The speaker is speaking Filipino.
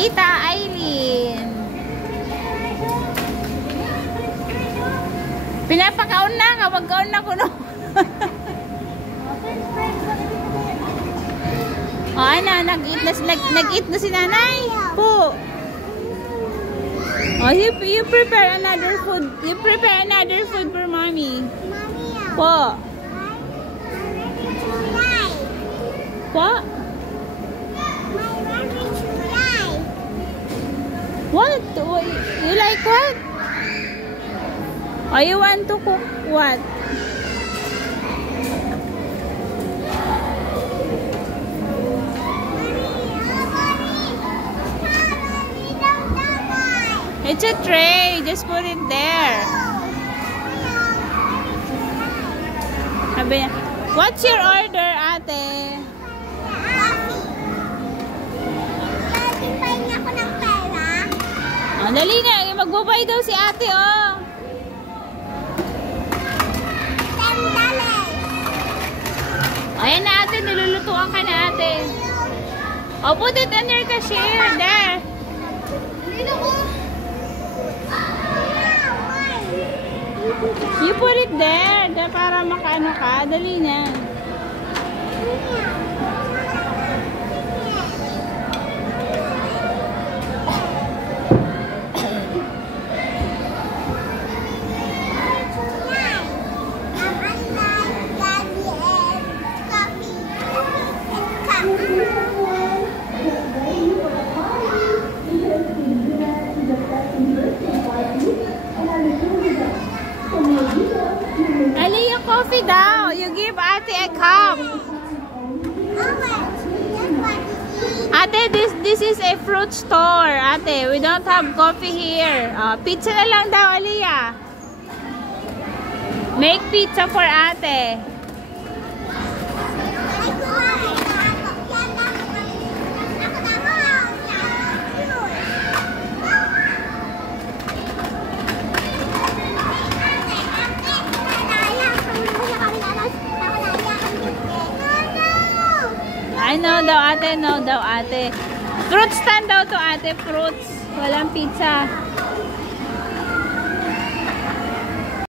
Tita Aileen. Pinapakaon na ka, magkaon na ko no. Ay na, nag-eat na si nanay. Po. Oh, you prepare another food. You prepare another food for mommy. Po. Po. What? You like what? Oh, you want to cook what? It's a tray. Just put it there. Sabi niya, what's your order, ate? Oh, dali na. Magbabay daw si ate, oh. Ayan na, ate. Nilulutuan ka na, ate. Oh, put it under the cashier. There. You put it there. Para makaano ka. Dali na. Aliyah, coffee daw. You give ate a cup. Ate, this is a fruit store. Ate, we don't have coffee here. Pizza na lang daw, Aliyah. Make pizza for ate. Ay, no daw ate, no daw ate. Fruit stand daw to ate, fruits. Walang pizza.